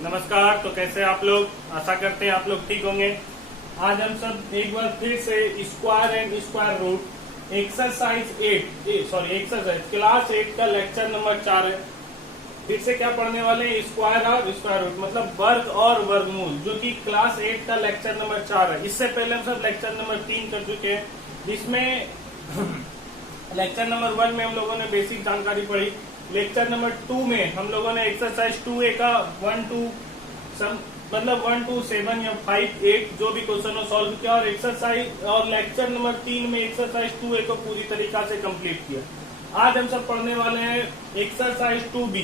नमस्कार। तो कैसे आप लोग? आशा करते हैं आप लोग ठीक होंगे। आज हम सब एक बार फिर से square and square root exercise class 8 का लेक्चर नंबर 4 है। फिर से क्या पढ़ने वाले हैं? स्क्वायर और स्क्वायर रूट, मतलब वर्ग और वर्गमूल, जो कि क्लास 8 का लेक्चर नंबर 4 है। इससे पहले हम सब लेक्चर नंबर 3 कर चुके हैं, जिसमें लेक्चर नंबर 1 में हम लोगों ने बेसिक जानकारी पढ़ी। लेक्चर नंबर 2 में हम लोगों ने एक्सरसाइज 2A का 1 to 7 या 5, 8 जो भी क्वेश्चन सॉल्व किया, और एक्सरसाइज और लेक्चर नंबर 3 में एक्सरसाइज 2A को पूरी तरीका से कंप्लीट किया। आज हम सब पढ़ने वाले हैं एक्सरसाइज 2B।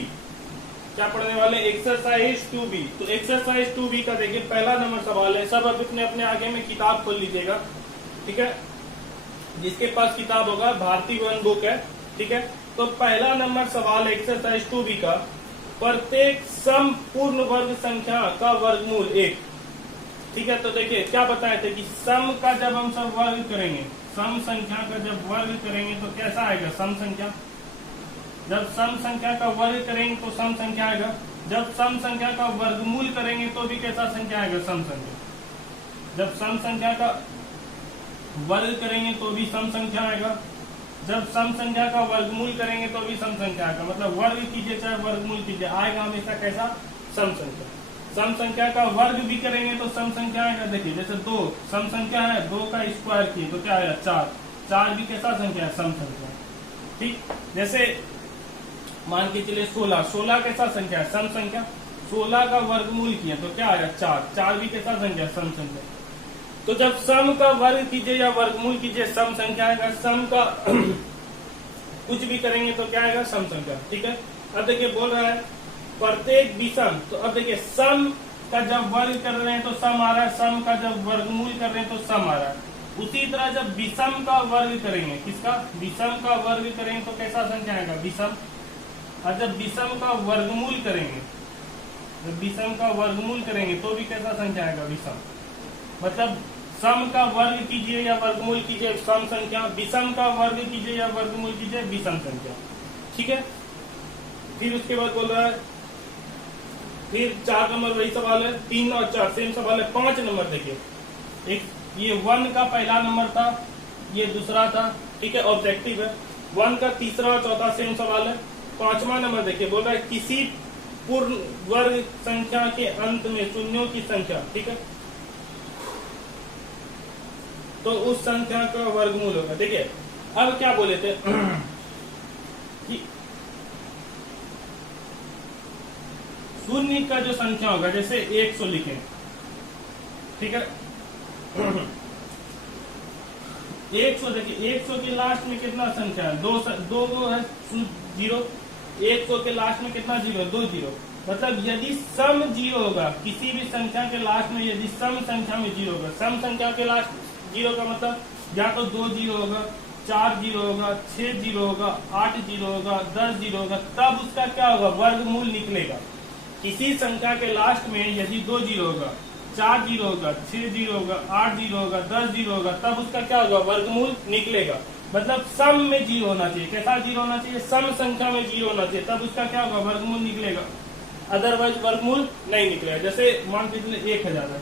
क्या पढ़ने वाले? Exercise 2B। तो एक्सरसाइज 2B का देखिए पहला नंबर सवाल है। सब अपने अपने आगे में किताब खोल लीजिएगा, ठीक है। जिसके पास किताब होगा, भारतीय वन बुक है, ठीक है। तो पहला नंबर सवाल एक्सरसाइज 2B का, प्रत्येक सम पूर्ण वर्ग संख्या का वर्गमूल 1, ठीक है। तो देखिए क्या बताए थे कि सम का जब हम सब वर्ग करेंगे, सम संख्या का जब वर्ग करेंगे तो कैसा आएगा? सम संख्या। जब सम संख्या का वर्ग करेंगे तो सम संख्या आएगा। जब सम संख्या का वर्गमूल करेंगे तो भी कैसा संख्या आएगा? सम संख्या। जब सम संख्या का वर्ग करेंगे तो भी सम संख्या आएगा। जब सम संख्या का वर्गमूल करेंगे तो भी सम संख्या आएगा। मतलब वर्ग कीजिए चाहे वर्गमूल कीजिए, आएगा हमेशा कैसा? सम संख्या। सम संख्या का वर्ग भी करेंगे तो सम संख्या आएगा। देखिए जैसे 2 सम संख्या है, 2 का स्क्वायर किए तो क्या आएगा? 4। 4 भी कैसा संख्या है? सम संख्या, ठीक। जैसे मान के चलिए 16, 16 कैसा संख्या है? सम संख्या। 16 का वर्गमूल किया तो क्या आएगा? 4। 4 भी कैसा संख्या है? सम संख्या। तो जब सम का वर्ग कीजिए या वर्गमूल कीजिए, सम संख्या आएगा। सम का कुछ भी करेंगे तो क्या आएगा? सम संख्या, ठीक है। अब देखिए बोल रहा है प्रत्येक विषम। तो अब देखिए सम का जब वर्ग कर रहे हैं तो सम आ रहा है, सम का जब वर्गमूल कर रहे हैं तो सम आ रहा है। उसी तरह जब विषम का वर्ग करेंगे, किसका? विषम का वर्ग करेंगे तो कैसा संख्या आएगा? विषम। और जब विषम का वर्गमूल करेंगे, जब विषम का वर्गमूल करेंगे तो भी कैसा संख्या आएगा? विषम। मतलब सम का वर्ग कीजिए या वर्गमूल कीजिए, सम संख्या। विषम का वर्ग कीजिए या वर्गमूल कीजिए, विषम संख्या, ठीक है। फिर उसके बाद बोल रहा है, फिर 4 नंबर वही सवाल है। 3 और 4 सेम सवाल है। 5 नंबर देखिए, एक ये 1 का पहला नंबर था, ये दूसरा था, ठीक है। ऑब्जेक्टिव है। 1 का तीसरा और चौथा सेम सवाल है। 5वां नंबर देखिए, बोल रहा है किसी पूर्ण वर्ग संख्या के अंत में शून्यों की संख्या, ठीक है, तो उस संख्या का वर्गमूल होगा। देखिए अब क्या बोले थे कि शून्य का जो संख्या होगा, जैसे 100 लिखें, ठीक है। 100 देखिए, 100 के लास्ट में कितना संख्या है? 2 है, 0। 100 के लास्ट में कितना 0? 2 0। मतलब यदि सम 0 होगा, किसी भी संख्या के लास्ट में यदि सम संख्या में 0 होगा, सम संख्या के लास्ट 0 का मतलब या तो 2 0 होगा, 4 0 होगा, 6 0 होगा, 8 0 होगा, 10 0 होगा, तब उसका क्या होगा? वर्गमूल निकलेगा। किसी संख्या के लास्ट में यदि 2 0 होगा, 4 0 होगा, 6 0 होगा, 8 0 होगा, 10 0 होगा, तब उसका क्या होगा? वर्गमूल निकलेगा। मतलब सम में 0 होना चाहिए। कैसा 0 होना चाहिए? सम संख्या में 0 होना चाहिए, तब उसका क्या होगा? वर्गमूल निकलेगा। अदरवाइज वर्गमूल नहीं निकलेगा। जैसे मान के चलिए 1000 है,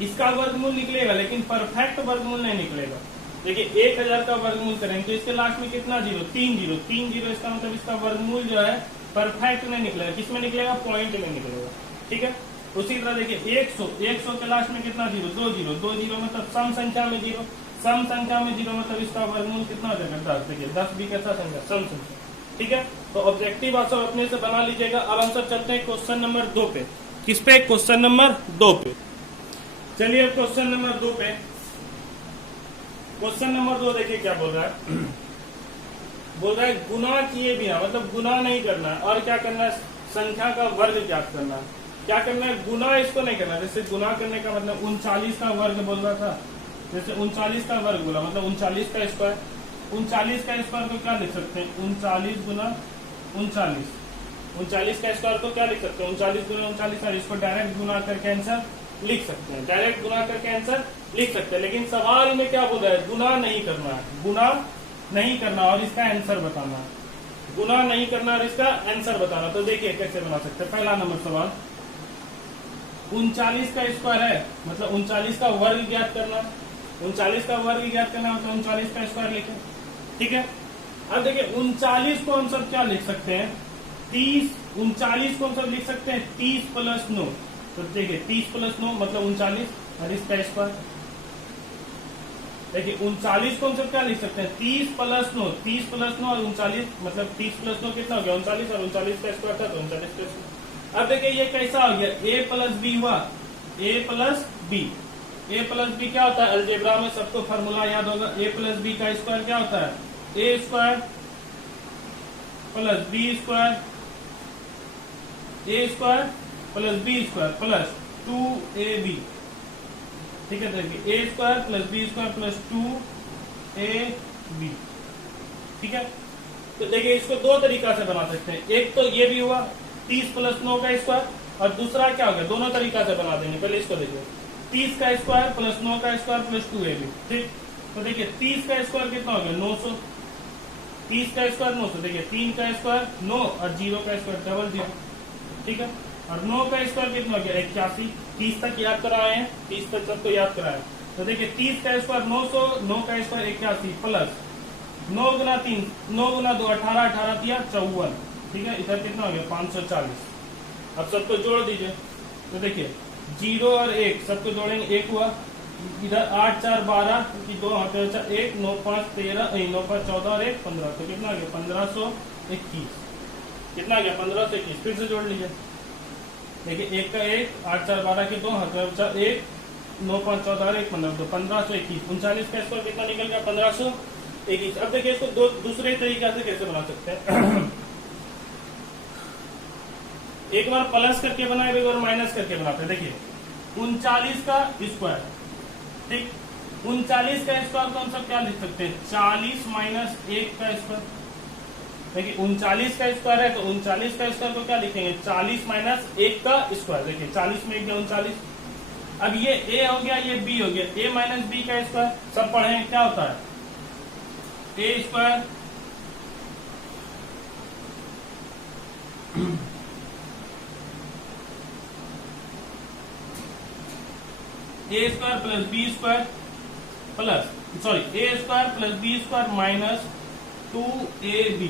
इसका वर्गमूल निकलेगा लेकिन परफेक्ट वर्गमूल नहीं निकलेगा। देखिए 1000 का वर्गमूल करेंगे तो इसके लास्ट में कितना 0? 3 0। 3 0 इसका मतलब इसका वर्गमूल जो है परफेक्ट नहीं निकलेगा। किसमें निकलेगा? पॉइंट में निकलेगा, ठीक है। उसी तरह देखिए 100 के लास्ट में कितना 0? 2 0। 2 0 मतलब सम संख्या में 0। सम संख्या में 0 मतलब इसका वर्गमूल कितना हो जाएगा? 10। देखिए 10 भी कैसा संख्या? सम संख्या, ठीक है। तो ऑब्जेक्टिव आप सब अपने से बना लीजिएगा। अब हम सब चलते हैं क्वेश्चन नंबर 2 पे। किस पे? क्वेश्चन नंबर 2 पे। चलिए क्वेश्चन नंबर 2 पे। क्वेश्चन नंबर 2 देखिए क्या बोल रहा है। बोल रहा है गुना किए बिना, मतलब गुना नहीं करना है, और क्या करना है? संख्या का वर्ग ज्ञात करना है। क्या करना है? गुना इसको नहीं करना। जैसे गुना करने का मतलब 39 का वर्ग बोल रहा था, जैसे 39 का वर्ग बोला मतलब 39 का स्क्वायर। 39 का स्क्वायर को क्या लिख सकते हैं? 39 गुना 39। 39 का स्क्वायर को क्या लिख सकते हैं? 39 गुना 39। और इसको डायरेक्ट गुना करके आंसर लिख सकते हैं। डायरेक्ट गुना करके आंसर लिख सकते हैं। लेकिन सवाल में क्या बोल रहा है? गुना नहीं करना है, गुना नहीं करना और इसका आंसर बताना है। गुना नहीं करना और इसका आंसर बताना। तो देखिए कैसे बना सकते हैं। पहला नंबर सवाल, 39 का स्क्वायर है, मतलब 39 का वर्ग ज्ञात करना। 39 का वर्ग ज्ञात करना मतलब 39 का स्क्वायर लिखें, ठीक है। अब देखिए 39 को हम सब क्या लिख सकते हैं, 30। 39 को हम सब लिख सकते हैं 30 प्लस 9। तो देखिए 30 प्लस 9 मतलब 39 और इसका स्क्वायर। देखिए 39 को हम सब क्या लिख सकते हैं, 30 प्लस 9, 30 प्लस 9 और 39 मतलब 30 प्लस 9 कितना हो गया 39 और 39 का स्क्वायर था तो 39 का स्क्वायर। अब देखिए ये कैसा हो गया, a प्लस बी हुआ, a plus B. a plus B क्या होता है, अलजेब्रा में सबको फॉर्मूला याद होगा। a प्लस बी का स्क्वायर क्या होता है, a square plus B square, a square plus B square plus 2ab। ठीक है, देखिए a square plus B square plus 2ab। ठीक है, तो देखिए इसको दो तरीका से बना सकते हैं। एक तो ये भी हुआ 30 प्लस 9 का स्क्वायर, और दूसरा क्या हो गया, दोनों तरीका से बना देंगे। पहले इसको देखिए, 30 का स्क्वायर प्लस 9 का स्क्वायर प्लस 2ab। ठीक, तो देखिए 30 का स्क्वायर कितना हो गया 900, 30 का स्क्वायर 900। देखिए 3 का स्क्वायर 9 और 0 का स्क्वायर डबल 0। ठीक है, और 9 का स्क्वायर कितना हो गया 81। 30 तक याद कराए हैं, 30 तक सबको याद कराए। तो देखिए 30 का स्क्वायर 900, 9 का स्क्वायर 81 प्लस 9 गुना 3, 9 गुना 2 18, 18 दिया 54। ठीक है, इधर कितना हो गया 540। अब सबको जोड़ दीजिए, तो देखिए 0 और 1 सबको जोड़ेंगे, 1 हुआ। इधर 8 4 12 की 2 हाथ 1, 9 5 13, 9 5 14 और 1 15। तो कितना आ गया 1521। कितना आ गया 1521। फिर से जोड़ लीजिए, देखिए 1 का 1, 8 4 12 के 2 हाथ 1, 9 5 14 और 1 15। तो 1521। 39 का स्क्वायर कितना निकल गया 1521। अब देखिए इसको दूसरे तरीके से कैसे बना सकते हैं। एक बार प्लस करके बनाए, एक बार माइनस करके बनाते हैं। देखिए 39 का स्क्वायर, ठीक, 39 का स्क्वायर को हम सब क्या लिख सकते हैं, 40 माइनस 1 का स्क्वायर। देखिए 39 का स्क्वायर है तो 39 का स्क्वायर को क्या लिखेंगे, 40 माइनस 1 का स्क्वायर। देखिए 40 में 1 गया 39। अब ये a हो गया, ये b हो गया, a माइनस बी का स्क्वायर। सब पढ़े क्या होता है, a square A square plus B square plus A square plus B square minus 2ab।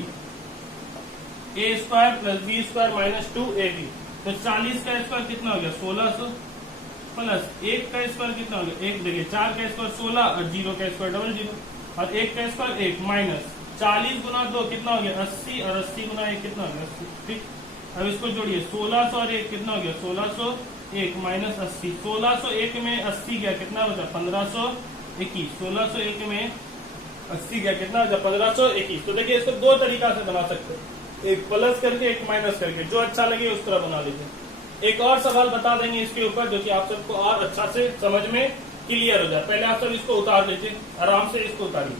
A square plus B square minus 2ab। तो 40 का स्क्वायर कितना हो गया 1600 प्लस 1 का स्क्वायर कितना हो गया 1। देखिए 4 का स्क्वायर 16 और 0 का स्क्वायर डबल 0 और 1 का स्क्वायर 1 माइनस 40 गुना 2 कितना हो गया 80 और 80 गुना 1 कितना हो गया 80। ठीक, अब इसको जोड़िए 1600 और 1 कितना हो गया 1601 माइनस 80। 1601 में 80 गया कितना बचा 1521। 1601 में 80 गया कितना बचा 1521। तो देखिए इसको दो तरीका से बना सकते हैं, एक प्लस करके एक माइनस करके, जो अच्छा लगे उस तरह बना लीजिए। एक और सवाल बता देंगे इसके ऊपर जो कि आप सबको और अच्छा से समझ में क्लियर हो जाए। पहले आप सब इसको उतार लीजिए, आराम से इसको उतारिए।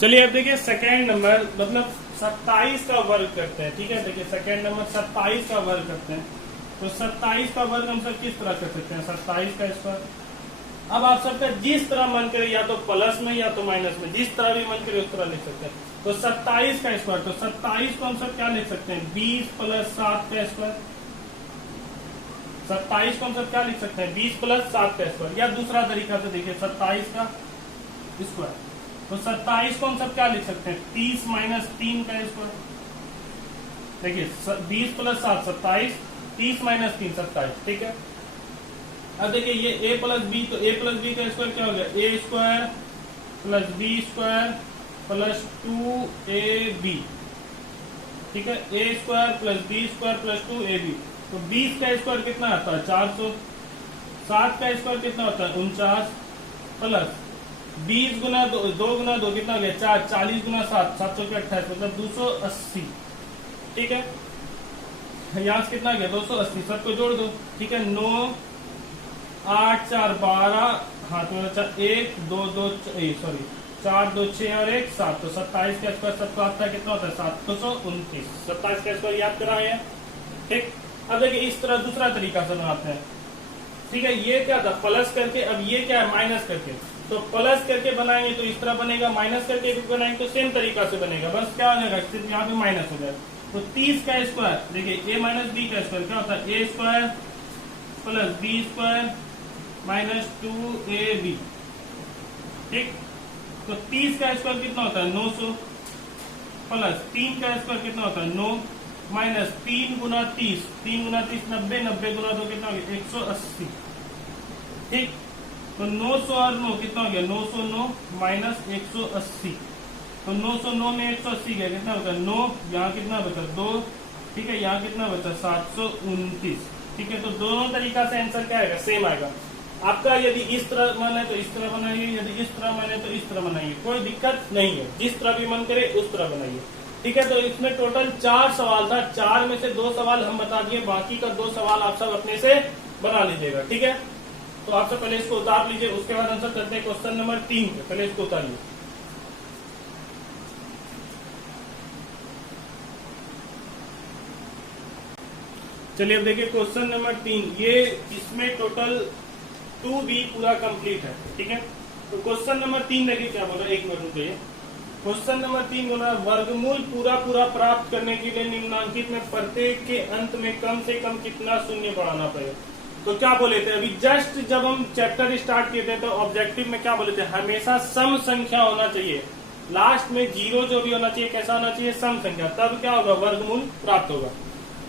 चलिए अब देखिए सेकेंड नंबर मतलब 27 का वर्ग करते हैं। ठीक है, देखिए सेकेंड नंबर 27 का वर्ग करते हैं। तो 27 का वर्ग हम सब किस तरह कर सकते हैं, 27 का स्क्वायर। अब आप सबका जिस तरह मन करे, या तो प्लस में या तो माइनस में, जिस तरह भी मन करे उस तरह लिख सकते हैं। तो 27 का स्क्वायर, तो 27 को हम सब क्या लिख सकते हैं 20 प्लस 7 का स्क्वायर। 27 को हम सब क्या लिख सकते हैं 20 प्लस 7 का स्क्वायर। या दूसरा तरीका से देखिए 27 का स्क्वायर, तो 27 को हम सब क्या लिख सकते हैं 30 माइनस 3 का स्क्वायर। देखिए 20 प्लस 7 27, 30 माइनस 3 27। ठीक है, अब देखिए ये a प्लस बी, तो a प्लस बी का स्क्वायर क्या हो गया a square plus B square plus 2ab। ठीक है, a square plus B square plus 2ab। तो 20 का स्क्वायर कितना आता है 400। 7 का स्क्वायर कितना होता है 49 प्लस 20 गुना 2 गुना 2 कितना हो गया 4, 40 गुना 7 700 के 28 मतलब 280। ठीक है, यहाँ से कितना गया 280। सबको जोड़ दो। ठीक है, 9 8 4 12 हाथ में बचा 1 2 2 सॉरी 4 2 6 और 1 7। तो 27 का स्क्वायर सबको आता है कितना होता है 729। 27 का स्क्वायर याद कराए हैं। ठीक, अब देखिए इस तरह दूसरा तरीका से बनाते हैं। ठीक है, ये क्या था प्लस करके, अब ये क्या है माइनस करके। तो प्लस करके बनाएंगे तो इस तरह बनेगा, माइनस करके भी बनाएंगे तो सेम तरीका से बनेगा, बस क्या हो जाएगा सिर्फ यहाँ पे माइनस हो जाएगा। तो 30 का स्क्वायर, देखिए a माइनस बी का स्क्वायर क्या होता है, a square plus B square minus 2ab। ठीक, तो 30 का स्क्वायर कितना होता है 900 प्लस 3 का स्क्वायर कितना होता है 9 माइनस 3 गुना 30, 3 गुना 30 90, 90 गुना 2 कितना हो गया 180। ठीक, तो 900 और 9 कितना हो गया 909 माइनस 180। तो 909 में 180 गया कितना होगा 9, यहाँ कितना बचा 2, ठीक है, यहाँ कितना बचा 729। ठीक है, तो दोनों तरीका से आंसर क्या आएगा सेम आएगा आपका। यदि इस तरह मन है तो इस तरह बनाइए, यदि इस तरह मन है तो इस तरह बनाइए, कोई दिक्कत नहीं है, जिस तरह भी मन करे उस तरह बनाइए। ठीक है, तो इसमें टोटल 4 सवाल था, 4 में से 2 सवाल हम बता दिए, बाकी का 2 सवाल आप सब अपने से बना लीजिएगा। ठीक है, तो आप सब पहले इसको उतार लीजिए, उसके बाद आंसर करते हैं क्वेश्चन नंबर 3 पे। पहले इसको उतारिए। चलिए अब देखिए क्वेश्चन नंबर 3, ये इसमें टोटल 2b पूरा कंप्लीट है। ठीक है, तो क्वेश्चन नंबर 3 देखिए क्या बोल रहा है, एक मिनट रुकिए। क्वेश्चन नंबर 3 बोल रहा है वर्गमूल पूरा प्राप्त करने के लिए निम्नांकित में प्रत्येक के अंत में कम से कम कितना शून्य बढ़ाना पड़ेगा। तो क्या बोले थे अभी जस्ट जब हम चैप्टर स्टार्ट किए थे तो ऑब्जेक्टिव में क्या बोले थे, हमेशा सम संख्या होना चाहिए, लास्ट में जीरो जो भी होना चाहिए कैसा होना चाहिए सम संख्या, तब क्या होगा वर्गमूल प्राप्त होगा।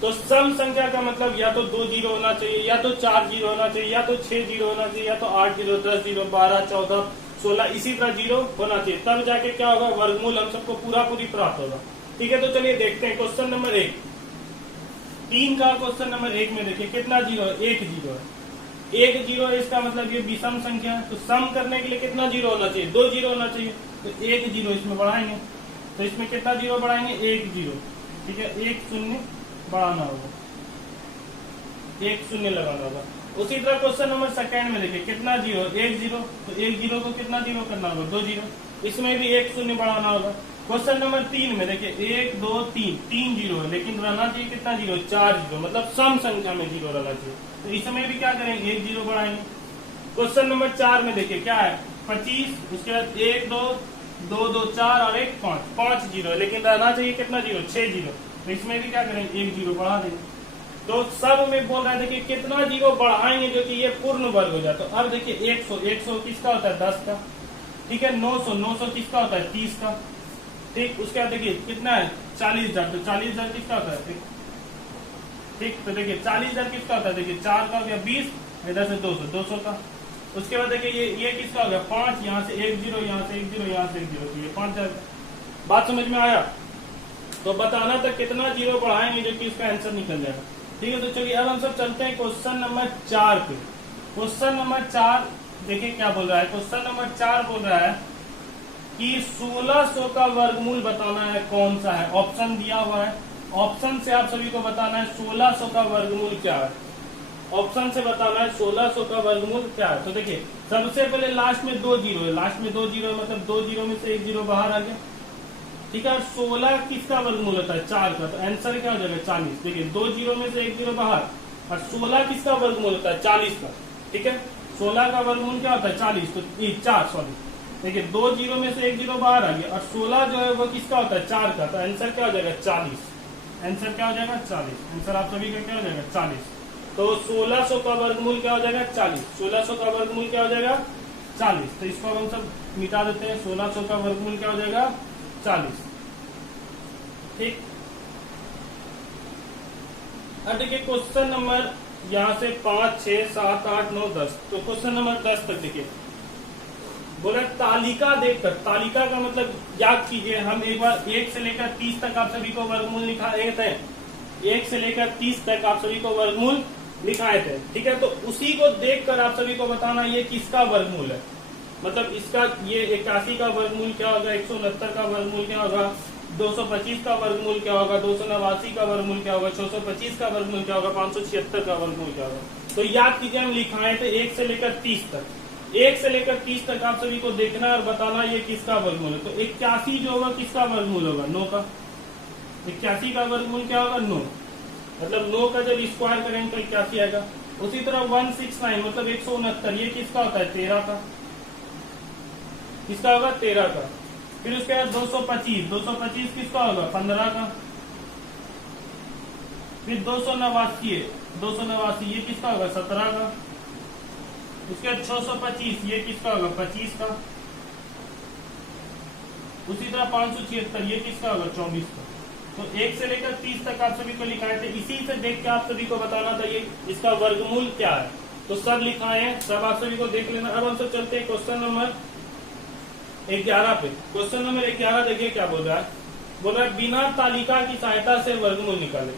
तो सम संख्या का मतलब या तो 2 जीरो होना चाहिए, या तो 4 जीरो होना चाहिए, या तो 6 जीरो होना चाहिए, या तो 8 जीरो 10 जीरो 12 14 16 इसी तरह जीरो होना चाहिए, तब जाके क्या होगा वर्गमूल हम सबको पूरी प्राप्त होगा। ठीक है, तो चलिए देखते हैं क्वेश्चन नंबर 1, 3 का क्वेश्चन नंबर 1 में देखिए कितना जीरो है, 1 जीरो है। 1 जीरो है इसका मतलब ये विषम संख्या है, तो सम करने के लिए कितना जीरो होना चाहिए 2 जीरो होना चाहिए, तो 1 जीरो इसमें बढ़ाएंगे, तो इसमें कितना जीरो बढ़ाएंगे 1 जीरो। ठीक है, 1 शून्य बढ़ाना होगा, 1 शून्य लगाना होगा। उसी तरह क्वेश्चन नंबर 2 में देखिए कितना जीरो 1 जीरो, तो 1 जीरो को कितना जीरो करना होगा 2 जीरो, इसमें भी 1 शून्य बढ़ाना होगा। क्वेश्चन नंबर 3 में देखिए 1 2 3 3 जीरो है, लेकिन रहना चाहिए कितना जीरो 4 जीरो, मतलब सम संख्या में जीरो रहना चाहिए, तो इसमें भी क्या करेंगे 1 जीरो बढ़ाएंगे। क्वेश्चन नंबर 4 में देखिए क्या है 25, उसके बाद 1 2 2 2 4 और 1 5, 5 जीरो है, लेकिन रहना चाहिए कितना जीरो 6 जीरो, तो इसमें भी क्या करेंगे 1 जीरो बढ़ा देंगे। तो सब में बोल रहे थे कि कितना जीरो बढ़ाएंगे जो कि ये पूर्ण वर्ग हो जाए। तो अब देखिए 100 100 किसका होता है 10 का। ठीक है, 900 900 किसका होता है 30 का। ठीक, उसके बाद देखिए कितना है 40,000, तो 40,000 किसका होता है। ठीक, तो देखिए 40,000 किसका होता है, देखिए 4 का हो गया 20, इधर से 200 200 का। उसके बाद देखिए ये किसका हो गया 5, यहाँ से 1 जीरो, यहाँ से 1 जीरो, यहाँ से 1 जीरो, तो ये 5,000। बात समझ में आया, तो बताना था कितना जीरो बढ़ाएंगे जो कि इसका आंसर निकल जाएगा। ठीक है, तो चलिए अब हम सब चलते हैं क्वेश्चन नंबर 4 पे। क्वेश्चन नंबर 4 देखिए क्या बोल रहा है, क्वेश्चन नंबर 4 बोल रहा है कि 1600 का वर्गमूल बताना है, कौन सा है। ऑप्शन दिया हुआ है, ऑप्शन से आप सभी को बताना है 1600 का वर्गमूल क्या है। ऑप्शन से बताना है 1600 का वर्गमूल क्या है। तो देखिए सबसे पहले लास्ट में 2 जीरो है, लास्ट में 2 जीरो मतलब 2 जीरो में से 1 जीरो बाहर आ गया। ठीक है, 16 किसका वर्गमूल होता है 4 का, तो आंसर क्या हो जाएगा 40। देखिए 2 जीरो में से 1 जीरो बाहर, और 16 किसका वर्गमूल होता है 40 का। ठीक है, 16 का वर्गमूल क्या होता है 40, तो 4 सॉरी, देखिए 2 जीरो में से 1 जीरो बाहर आ गया, और 16 जो है वो किसका होता है 4 का, तो आंसर क्या हो जाएगा 40। आंसर क्या हो जाएगा 40, आंसर आप सभी का क्या हो जाएगा 40। तो 1600 का वर्गमूल क्या हो जाएगा 40, 1600 का वर्गमूल क्या हो जाएगा 40। तो इसको हम सब मिटा देते हैं, 1600 का वर्गमूल क्या हो जाएगा 40। ठीक, अब देखिए क्वेश्चन नंबर यहाँ से 5 6 7 8 9 10, तो क्वेश्चन नंबर 10 तक देखिए बोला तालिका देखकर, तालिका का मतलब याद कीजिए, हम एक बार 1 से लेकर 30 तक आप सभी को वर्गमूल लिखाए थे, 1 से लेकर 30 तक आप सभी को वर्गमूल लिखाए थे। ठीक है, तो उसी को देखकर आप सभी को बताना ये किसका वर्गमूल है, मतलब इसका ये 81 का वर्गमूल क्या होगा, 169 का वर्गमूल क्या होगा, 225 का वर्गमूल क्या होगा, 289 का वर्गमूल क्या होगा, 625 का वर्गमूल क्या होगा, 576 का वर्गमूल क्या होगा। तो याद कीजिए हम लिखाए थे 1 से लेकर 30 तक, 1 से लेकर 30 तक आप सभी को देखना और बताना ये किसका वर्गमूल है। तो 81 जो होगा किसका वर्गमूल होगा 9 का। 81 का वर्गमूल क्या होगा 9, मतलब 9 का जब स्क्वायर करेंगे तो 81 आएगा। उसी तरह 169 मतलब 169, ये किसका होता है? 13 का। किसका होगा? 13 का। फिर उसके बाद 225, 225 किसका होगा? 15 का। फिर 289, 289 ये किसका होगा? 17 का। उसके बाद 625 ये किसका होगा? 25 का। उसी तरह 576 ये किसका होगा? 24 का। तो 1 से लेकर 30 तक आप सभी को लिखाए थे। इसी से देख के आप सभी को बताना था ये इसका वर्गमूल क्या है। तो सब लिखाए हैं, सब आप सभी को देख लेना। अब हम सब चलते हैं क्वेश्चन नंबर 11 पे। क्वेश्चन नंबर 11 देखिए क्या बोल रहा है। बोल रहा है बिना तालिका की सहायता से वर्गमूल निकाले।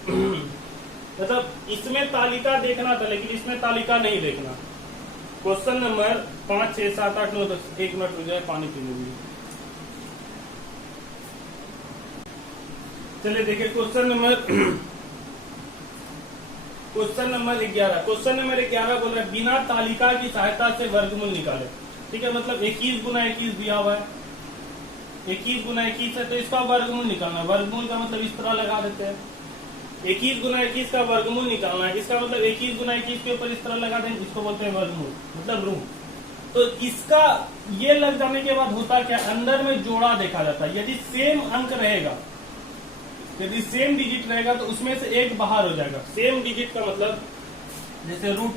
मतलब इसमें तालिका देखना था लेकिन इसमें तालिका नहीं देखना। Question number 5, 6, 7, 8, 9, 10। 1 मिनट रुक जाए, पानी पीने के लिए। चलिए देखिए क्वेश्चन नंबर 11। क्वेश्चन नंबर 11 बोल रहा है बिना तालिका की सहायता से वर्गमूल निकाले। ठीक है, मतलब 21 गुना 21 दिया हुआ है, 21 गुना 21 है, तो इसका वर्गमूल निकालना है। वर्गमूल का मतलब इस तरह लगा देते हैं, 21 गुना 21 का वर्गमूल निकालना है। इसका मतलब 21 गुना 21 के ऊपर इस तरह लगा देंगे, इसको बोलते हैं वर्गमूल, मतलब रूट। तो इसका ये लग जाने के बाद होता क्या, अंदर में जोड़ा देखा जाता है। यदि सेम अंक रहेगा, यदि सेम डिजिट रहेगा तो उसमें से एक बाहर हो जाएगा। सेम डिजिट का मतलब जैसे रूट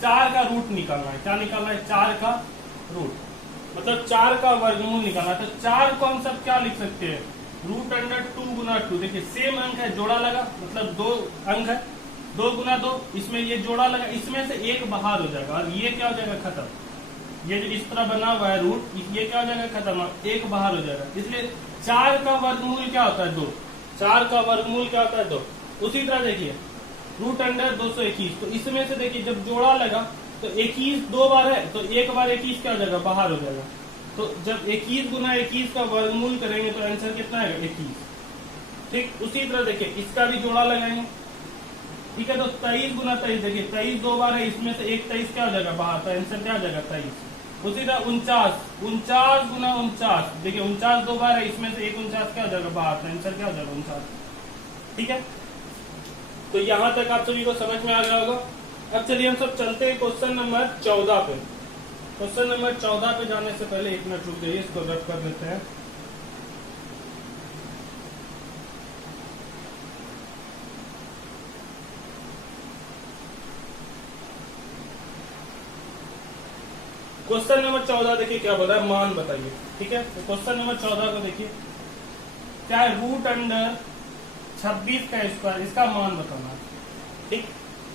4 का रूट निकालना है। क्या निकालना है? 4 का रूट, मतलब 4 का वर्गमूल निकालना है। तो 4 को हम सब क्या लिख सकते हैं? √2 गुना 2। देखिए सेम अंक है, जोड़ा लगा, मतलब 2 अंक है, 2 गुना 2, इसमें ये जोड़ा लगा, इसमें से एक बाहर हो जाएगा और ये क्या हो जाएगा? खत्म। ये जो इस तरह बना हुआ है रूट, ये क्या हो जाएगा? खत्म, एक बाहर हो जाएगा। इसलिए 4 का वर्गमूल क्या होता है? 2। 4 का वर्गमूल क्या होता है? 2। उसी तरह देखिए √221, तो इसमें से देखिए जब जोड़ा लगा तो 21 2 बार है, तो एक बार 21 क्या हो जाएगा? बाहर हो जाएगा। तो जब 21 गुना 21 का वर्गमूल करेंगे तो आंसर कितना आएगा? 21। ठीक, उसी तरह देखिए इसका भी जोड़ा लगाएंगे। ठीक है, तो 23 गुना 23, देखिए 23 2 बार है, इसमें से एक 23 क्या हो जाएगा? बाहर, तो आंसर क्या हो जाएगा? 23। उसी तरह 49 गुना 49, देखिए 49 2 बार है, इसमें से एक 49 क्या हो जाएगा? बाहर, तो आंसर क्या हो जाएगा? 49। ठीक है, तो यहां तक आप सभी को समझ में आ गया होगा। अब चलिए हम सब चलते हैं क्वेश्चन नंबर 14 पे। क्वेश्चन नंबर 14 पे जाने से पहले 1 मिनट रुक जाइए, इसको रद्द कर देते हैं। क्वेश्चन नंबर 14 देखिए क्या बोला है, मान बताइए। ठीक है, तो क्वेश्चन नंबर 14 को देखिए क्या है, √26 का स्क्वायर, इसका मान बताना है। ठीक,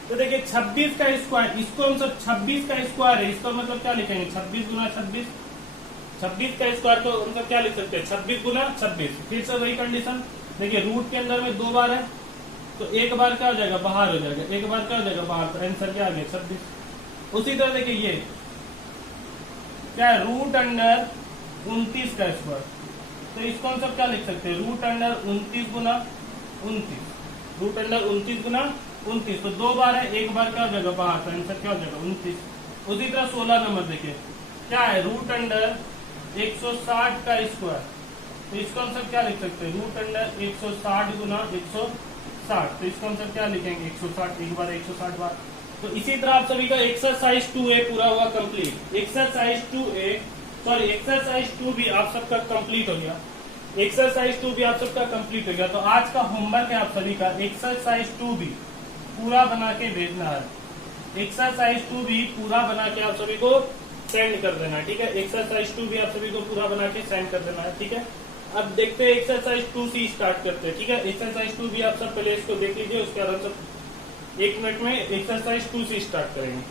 तो देखिए 26 का स्क्वायर, इसको हम सब 26 का स्क्वायर है, इसका मतलब क्या लिखेंगे? 26 गुना 26, 26 का स्क्वायर को हम सब क्या लिख सकते हैं? 26 गुना 26। फिर से वही कंडीशन, देखिए रूट के अंदर में 2 बार है, तो एक बार क्या हो जाएगा? बाहर हो जाएगा, एक बार क्या हो जाएगा? बाहर, तो आंसर क्या आ गया? 26। उसी तरह देखिए ये क्या है, √29 का स्क्वायर, तो इसको हम सब क्या लिख सकते हैं? √29 गुना 29, √29 गुना 29, तो 2 बार है, एक बार क्या हो जाएगा? बाहर, तो आंसर क्या हो जाएगा? 29। उसी तरह 16 नंबर देखिए क्या है, √160 का स्क्वायर, तो इसको हम सब क्या लिख सकते हैं? √160 गुना 160, तो इसको हम सब क्या लिखेंगे? 160, एक बार 160 बार। तो इसी तरह आप सभी का एक्सरसाइज 2A पूरा हुआ कंप्लीट। एक्सरसाइज 2 भी आप सबका कंप्लीट हो गया। एक्सरसाइज 2 भी आप सबका कंप्लीट हो गया। तो आज का होमवर्क है आप सभी का एक्सरसाइज 2 भी पूरा बना के भेजना है। एक्सरसाइज 2 भी पूरा बना के आप सभी को सेंड कर देना है। ठीक है, एक्सरसाइज 2 भी आप सभी को पूरा बना के सेंड कर देना है। ठीक है, अब देखते हैं एक्सरसाइज 2 से स्टार्ट करते हैं। ठीक है, एक्सरसाइज 2 भी आप सब पहले इसको देख लीजिए, उसके बाद हम सब 1 मिनट में एक्सरसाइज 2 से स्टार्ट करेंगे।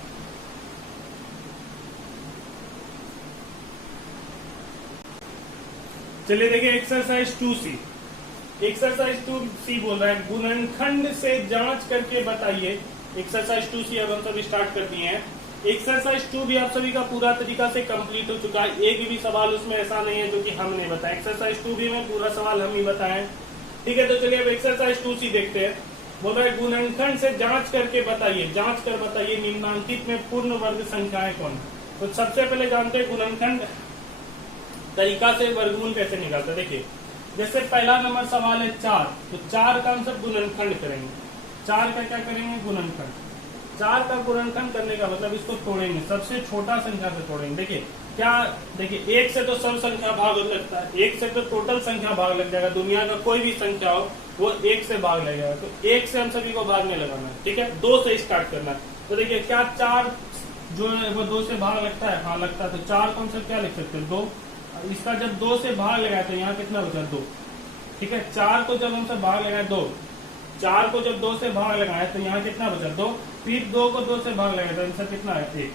चलिए देखिए एक्सरसाइज 2C। एक्सरसाइज 2C बोल रहा है गुणनखंड से जांच करके बताइए। एक्सरसाइज 2C अब हम सब स्टार्ट कर दिए हैं। एक्सरसाइज 2 भी आप सभी का पूरा तरीका से कंप्लीट हो चुका है। एक भी सवाल उसमें ऐसा नहीं है जो कि हम नहीं बताए। एक्सरसाइज 2 भी में पूरा सवाल हम ही बताए। ठीक है, तो चलिए अब एक्सरसाइज 2C देखते हैं। बोल रहा है गुणनखंड से जांच करके बताइए, जांच कर बताइए निम्नांकित में पूर्ण वर्ग संख्याएं कौन। तो सबसे पहले जानते हैं गुणनखंड तरीका से वर्गमूल कैसे निकालते। देखिए जैसे पहला नंबर सवाल है 4, तो 4 का हम सब गुणनखंड करेंगे। 4 का क्या करेंगे? गुणनखंड। 4 का गुणनखंड करने का मतलब इसको तोड़ेंगे, सबसे छोटा संख्या से तोड़ेंगे। देखिए क्या, देखिए 1 से तो सब संख्या भाग लगता है, 1 से तो टोटल संख्या भाग लग जाएगा, दुनिया का कोई भी संख्या हो वो 1 से भाग लगेगा, तो 1 से हम सभी को भाग नहीं लगाना है, ठीक है। 2 से स्टार्ट करना है, तो देखिए क्या 4 जो है वो 2 से भाग लगता है, हाँ लगता है, तो 4 कौन सा क्या लिख सकते हैं 2, इसका जब 2 से भाग लगाए तो यहाँ कितना बचा 2, ठीक है। 4 को जब हम सब भाग लगाए 2, 4 को जब 2 से भाग लगाए तो यहाँ कितना बचा 2, फिर 2 को 2 से भाग लगाए तो आंसर कितना है 1,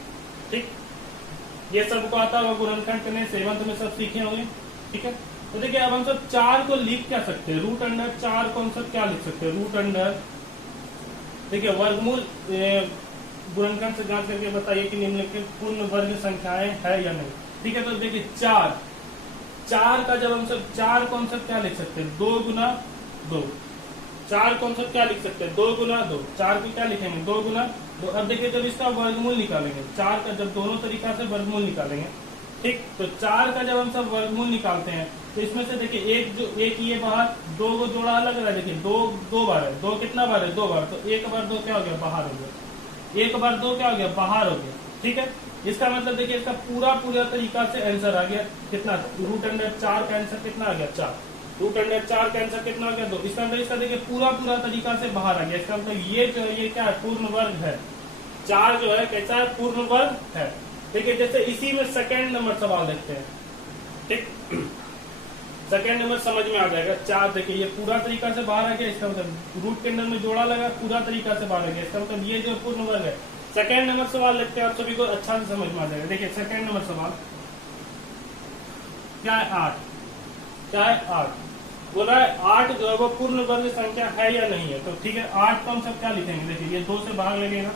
ठीक। ये सबको आता होगा गुणनखंड करने, 7th में सब सीखे होंगे, ठीक है। तो देखिए अब हम सब 4 को लिख क्या सकते हैं, रूट अंडर 4 को हम सब क्या लिख सकते हैं, रूट अंडर, देखिए वर्गमूल गुणनखंड से जांच करके बताइए कि निम्नलिखित पूर्ण वर्ग संख्याएं है या नहीं, ठीक है। तो देखिए 4 का जब हम सब 4 को हम सब क्या लिख सकते हैं 2 गुना 2, 4 को हम सब क्या लिख सकते हैं 2 गुना 2, 4 को क्या लिखेंगे 2 गुना 2। अब देखिए जब इसका वर्गमूल निकालेंगे, 4 का जब दोनों तरीका से वर्गमूल निकालेंगे, ठीक, तो 4 का जब हम सब वर्गमूल निकालते हैं तो इसमें से देखिए एक ये बाहर, 2 को जोड़ा अलग रहा है, देखिए 2 बार है, 2 कितना बार है 2 बार, तो 1 बार 2 क्या हो गया बाहर हो गया, 1 बार 2 क्या हो गया बाहर हो गया, ठीक है। इसका मतलब देखिए इसका पूरा तरीका से आंसर आ गया कितना, रूट अंडर 4 का आंसर कितना आ गया 4, रूट अंडर 4 का आंसर कितना आ गया 2, इसका मतलब इसका देखिए पूरा तरीका से बाहर आ गया, इसका मतलब ये जो है ये क्या है पूर्ण वर्ग है, 4 जो है कैसा है पूर्ण वर्ग है, ठीक है। जैसे इसी में सेकंड नंबर सवाल देखते हैं, ठीक, सेकंड नंबर समझ में आ जाएगा। 4 देखिए ये पूरा तरीका से बाहर आ गया, इसका मतलब रूट के अंदर में जोड़ा लगा पूरा तरीका से बाहर आ गया, इसका मतलब ये जो पूर्ण वर्ग है। सेकंड नंबर सवाल लेते हैं, आप सभी को अच्छा से समझ में आ जाएगा। देखिए सेकंड नंबर सवाल क्या है 8, क्या है 8, बोल रहा है 8 जो है वो पूर्ण वर्ग संख्या है या नहीं है, तो ठीक है 8 को हम सब क्या लिखेंगे, देखिए ये 2 से भाग लगेगा,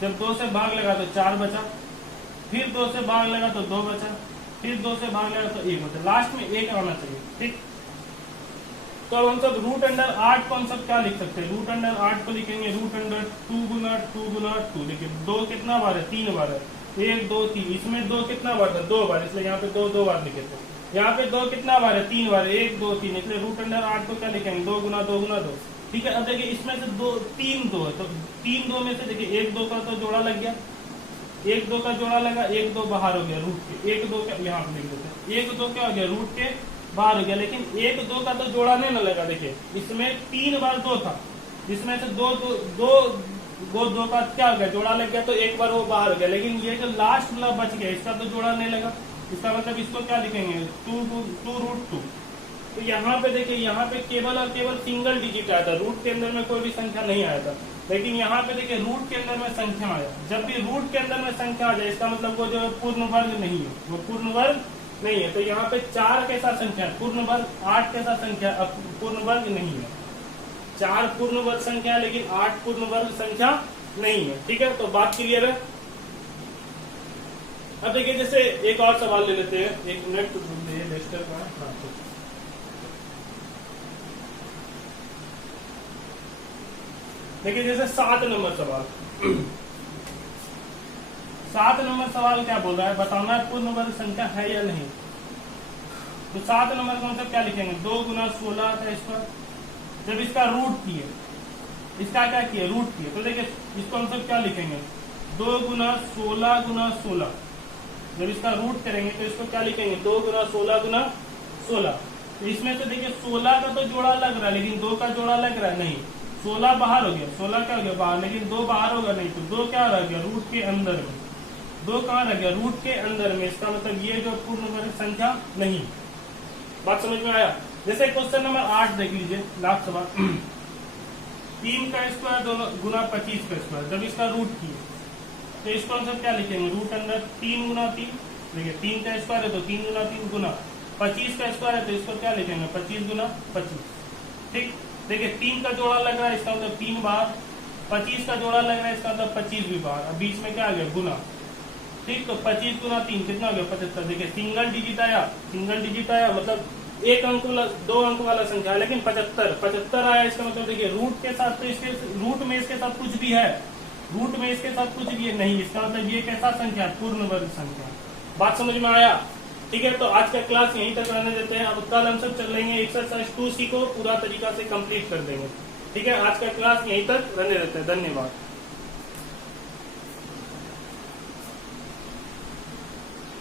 जब 2 से भाग लगा तो 4 बचा, फिर 2 से भाग लगा तो 2 बचा, फिर 2 से भाग लगा तो 1 बचा, लास्ट में 1 आना चाहिए, ठीक। तो अब हम सब रूट अंडर 8 को हम सब क्या लिख सकते हैं, रूट अंडर 8 को लिखेंगे रूट अंडर 2 गुना 2 गुना 2, देखिए 2 कितना बार है 3 बार है, 1 2 3, इसमें 2 कितना बार था 2 बार, इसलिए यहाँ पे 2 बार लिखे थे, यहाँ पे 2 कितना बार है 3 बार, 1 2 3, इसलिए रूट अंडर 8 को क्या लिखेंगे 2 गुना 2 गुना 2, ठीक है। अब देखिए इसमें से 3 2 है, तो 3 2 में से देखिए 1 2 का तो जोड़ा लग गया, 1 2 का जोड़ा लगा, 1 2 बाहर हो गया रूट के, 1 2 क्या यहाँ पे लिख देते हैं, 1 2 क्या हो गया रूट के बाहर हो गया, लेकिन 1 2 का तो जोड़ा नहीं ना लगा, देखिए इसमें 3 बार 2 था, इसमें से 2 का क्या हो गया जोड़ा लग गया, तो 1 बार वो बाहर हो गया, लेकिन ये जो लास्ट वाला बच गया इसका तो जोड़ा नहीं लगा, इसका मतलब इसको क्या लिखेंगे 2 रूट 2। तो यहाँ पे देखिए यहाँ पे केवल और केवल सिंगल डिजिट आया था, रूट के अंदर में कोई भी संख्या नहीं आया था, लेकिन यहाँ पे देखिए रूट के अंदर में संख्या आया, जब भी रूट के अंदर में संख्या आ जाए इसका मतलब वो जो पूर्ण वर्ग नहीं है, वो पूर्ण वर्ग नहीं है। तो यहाँ पे 4 कैसा संख्या है पूर्ण वर्ग, 8 कैसा संख्या पूर्ण वर्ग नहीं है, 4 पूर्ण वर्ग संख्या है लेकिन 8 पूर्ण वर्ग संख्या नहीं है, ठीक है। तो बात क्लियर है। अब देखिए जैसे एक और सवाल ले लेते हैं, 1 मिनट लेस्टर का, देखिए जैसे 7 नंबर सवाल, 7 नंबर सवाल क्या बोल रहा है, बताना है पूर्ण वर्ग संख्या है या नहीं। तो 7 नंबर को हम सब क्या लिखेंगे 2 गुना 16 का स्क्वायर, जब इसका रूट किए, इसका क्या किए रूट किए, तो देखिए इसको हम सब क्या लिखेंगे 2 गुना 16 गुना 16, जब इसका रूट करेंगे तो इसको क्या लिखेंगे 2 गुना 16 गुना 16। तो इसमें से देखिए 16 का तो जोड़ा लग रहा है लेकिन 2 का जोड़ा लग रहा है नहीं, 16 बाहर हो गया, 16 क्या हो गया बाहर, लेकिन 2 बाहर होगा नहीं, तो 2 क्या रह गया रूट के अंदर में, 2 कहाँ रह गया रूट के अंदर में, इसका मतलब ये जो पूर्ण वर्ग संख्या नहीं। बात समझ में आया। जैसे क्वेश्चन नंबर 8 देख लीजिए, लास्ट सवाल, 3 का स्क्वायर गुना 25 का स्क्वायर, जब इसका रूट किए तो इसको हम सब क्या लिखेंगे रूट अंदर 3 गुना 3, देखिए 3 का स्क्वायर है तो 3 गुना 3 गुना 25 का स्क्वायर है तो इसको क्या लिखेंगे 25 गुना 25, ठीक। देखिए 3 का जोड़ा लग रहा है इसका मतलब 3 बार, 25 का जोड़ा लग रहा है इसका मतलब 25 भी बार, अब बीच में क्या आ गया गुना, ठीक। तो 25 गुना 3 कितना हो गया 75, देखिए सिंगल डिजिट आया, सिंगल डिजिट आया मतलब 1 अंक वाला 2 अंक वाला संख्या है, लेकिन 75 आया, इसका मतलब देखिए रूट के साथ तो इसके रूट में इसके साथ कुछ भी है, रूट में इसके साथ कुछ भी नहीं, इसका मतलब ये कैसा संख्या है पूर्ण वर्ग संख्या। बात समझ में आया, ठीक है। तो आज का क्लास यहीं तक रहने देते हैं, अब कल हम सब चल लेंगे एक्सरसाइज 2C को पूरा तरीका से कंप्लीट कर देंगे, ठीक है। आज का क्लास यहीं तक रहने देते हैं, धन्यवाद।